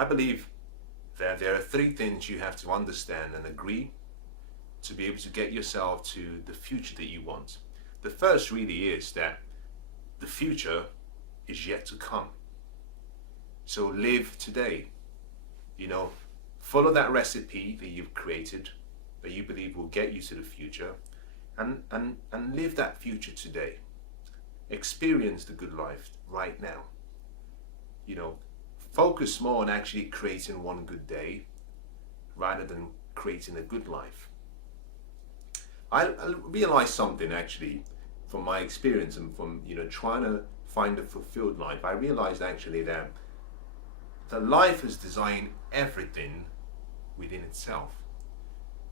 I believe that there are three things you have to understand and agree to be able to get yourself to the future that you want. The first really is that the future is yet to come. So live today. You know, follow that recipe that you've created that you believe will get you to the future and live that future today. Experience the good life right now. You know, focus more on actually creating one good day rather than creating a good life. I realized something actually from my experience and from trying to find a fulfilled life. I realized actually that the life has designed everything within itself.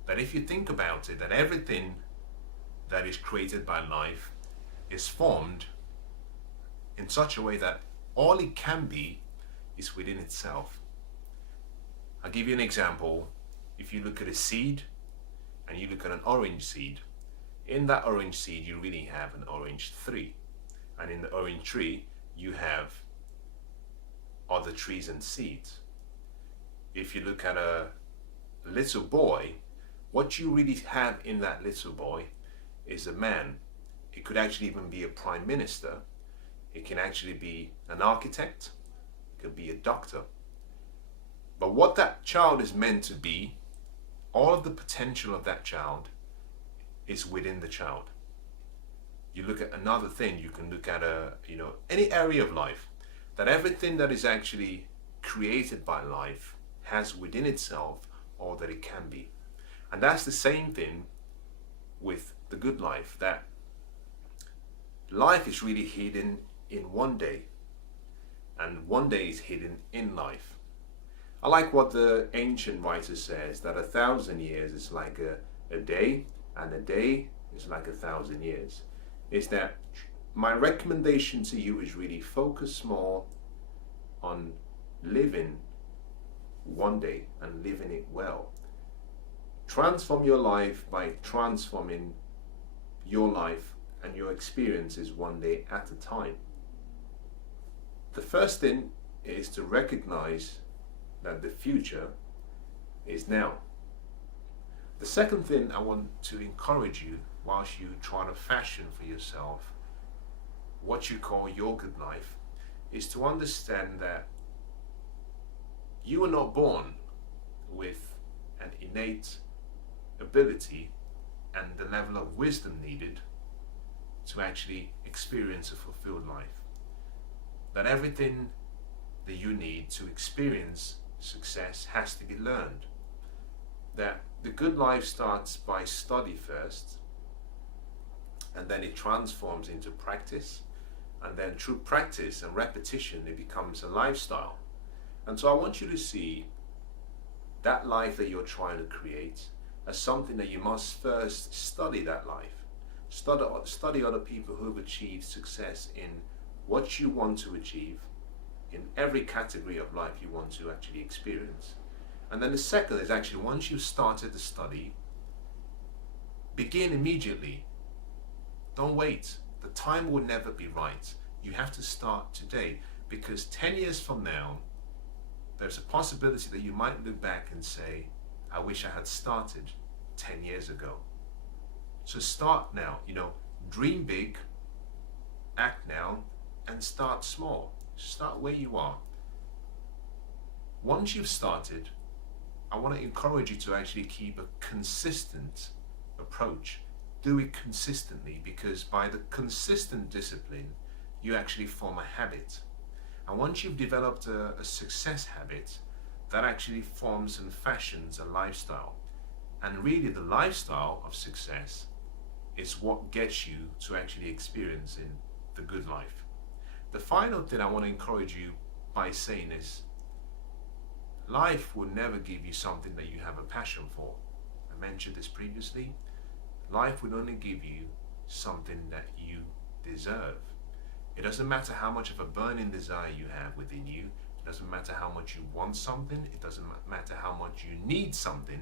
That if you think about it, that everything that is created by life is formed in such a way that all it can be is within itself. I'll give you an example. If you look at a seed and you look at an orange seed, in that orange seed you really have an orange tree. And in the orange tree you have other trees and seeds. If you look at a little boy, what you really have in that little boy is a man. It could actually even be a prime minister. It can actually be an architect. It could be a doctor. But what that child is meant to be, all of the potential of that child is within the child. You look at another thing, you can look at any area of life, that everything that is actually created by life has within itself all that it can be. And that's the same thing with the good life, that life is really hidden in one day, and one day is hidden in life. I like what the ancient writer says, that 1,000 years is like a day, and a day is like 1,000 years. Is that my recommendation to you is really focus more on living one day and living it well. Transform your life by transforming your life and your experiences one day at a time. The first thing is to recognize that the future is now. The second thing I want to encourage you whilst you try to fashion for yourself what you call your good life is to understand that you are not born with an innate ability and the level of wisdom needed to actually experience a fulfilled life. That everything that you need to experience success has to be learned. That the good life starts by study first, and then it transforms into practice, and then through practice and repetition it becomes a lifestyle. And so I want you to see that life that you're trying to create as something that you must first study that life. Study other people who have achieved success in what you want to achieve in every category of life you want to actually experience. And then the second is actually, once you've started the study, begin immediately. Don't wait. The time will never be right. You have to start today, because 10 years from now, there's a possibility that you might look back and say, I wish I had started 10 years ago. So start now, dream big, act now, and start small. Start where you are. Once you've started, I want to encourage you to actually keep a consistent approach. Do it consistently, because by the consistent discipline, you actually form a habit. And once you've developed a success habit, that actually forms and fashions a lifestyle. And really the lifestyle of success is what gets you to actually experiencing the good life. The final thing I want to encourage you by saying is, life will never give you something that you have a passion for. I mentioned this previously. Life will only give you something that you deserve. It doesn't matter how much of a burning desire you have within you. It doesn't matter how much you want something. It doesn't matter how much you need something.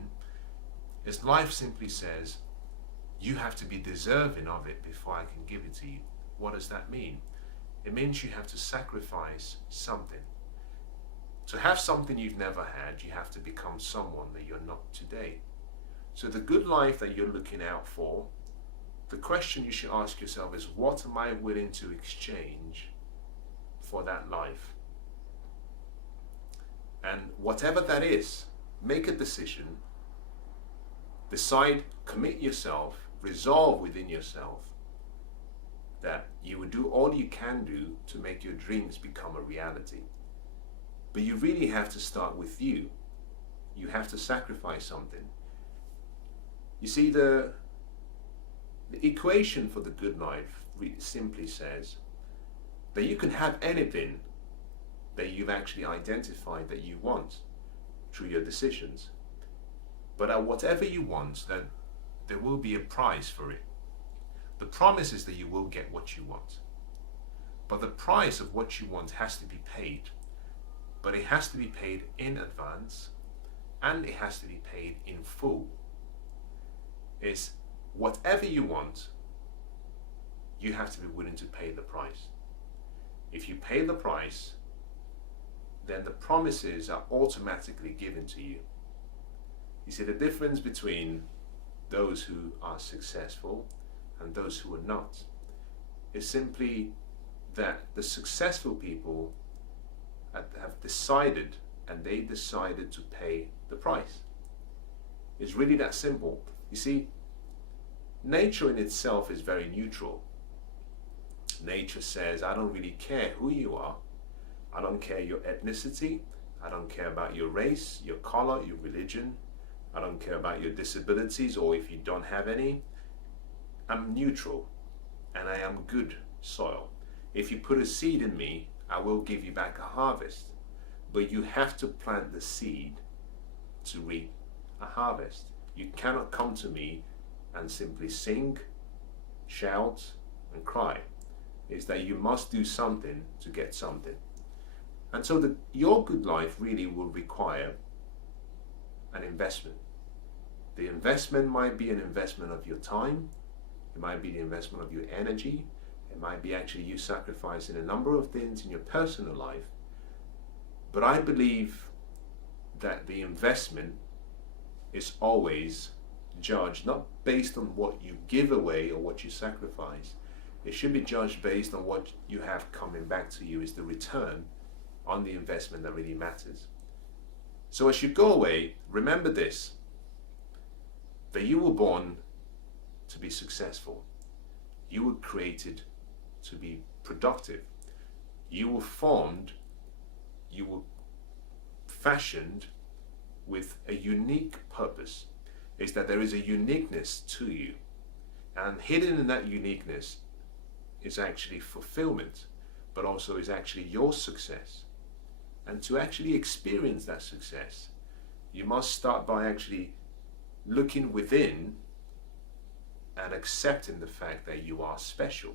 This life simply says, you have to be deserving of it before I can give it to you. What does that mean? It means you have to sacrifice something. To have something you've never had, you have to become someone that you're not today. So the good life that you're looking out for, the question you should ask yourself is, what am I willing to exchange for that life? And whatever that is, make a decision, decide, commit yourself, resolve within yourself that you will do all you can do to make your dreams become a reality. But you really have to start with you. You have to sacrifice something. You see, the equation for the good life really simply says that you can have anything that you've actually identified that you want through your decisions. But at whatever you want, then there will be a price for it. The promise is that you will get what you want. But the price of what you want has to be paid. But it has to be paid in advance, and it has to be paid in full. It's whatever you want, you have to be willing to pay the price. If you pay the price, then the promises are automatically given to you. You see, the difference between those who are successful and those who are not is simply that the successful people have decided, and they decided to pay the price. It's really that simple. You see, nature in itself is very neutral. Nature says, I don't really care who you are. I don't care your ethnicity. I don't care about your race, your color, your religion. I don't care about your disabilities or if you don't have any. I'm neutral and I am good soil. If you put a seed in me, I will give you back a harvest. But you have to plant the seed to reap a harvest. You cannot come to me and simply sing, shout, and cry. It's that you must do something to get something. And so your good life really will require an investment. The investment might be an investment of your time. It might be the investment of your energy. It might be actually you sacrificing a number of things in your personal life. But I believe that the investment is always judged not based on what you give away or what you sacrifice. It should be judged based on what you have coming back to you is the return on the investment that really matters. So as you go away, remember this, that you were born to be successful. You were created to be productive. You were formed, you were fashioned with a unique purpose. Is that there is a uniqueness to you. And hidden in that uniqueness is actually fulfillment, but also is actually your success. And to actually experience that success, you must start by actually looking within and accepting the fact that you are special.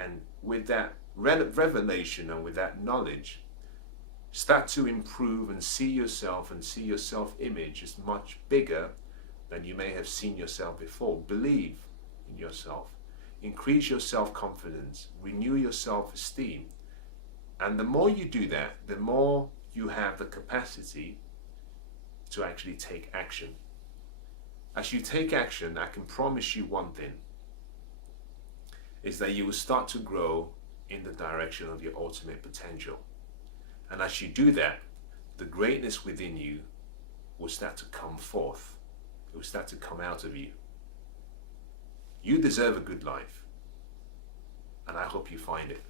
And with that revelation and with that knowledge, start to improve and see yourself and see your self-image as much bigger than you may have seen yourself before. Believe in yourself. Increase your self-confidence. Renew your self-esteem. And the more you do that, the more you have the capacity to actually take action. As you take action, I can promise you one thing, is that you will start to grow in the direction of your ultimate potential. And as you do that, the greatness within you will start to come forth. It will start to come out of you. You deserve a good life, and I hope you find it.